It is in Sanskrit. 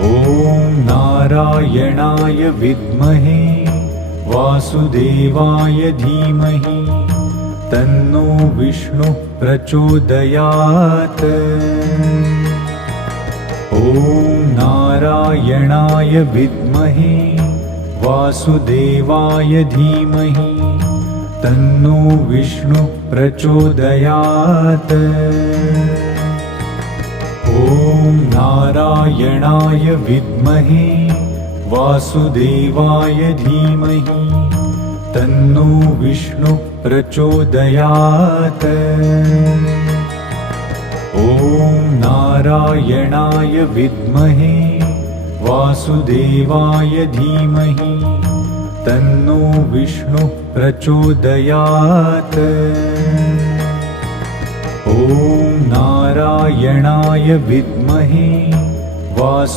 ॐ नारायणाय विद्महे वासुदेवाय धीमहि तन्नो विष्णुः प्रचोदयात्। ॐ नारायणाय विद्महे वासुदेवाय धीमहि तन्नो विष्णुः प्रचोदयात्। ॐ नारायणाय विद्महे वासुदेवाय धीमहि तन्नो विष्णुः प्रचोदयात्। ॐ नारायणाय विद्महे वासुदेवाय धीमहि तन्नो विष्णुः प्रचोदयात्। ॐ नारायणाय विद्महे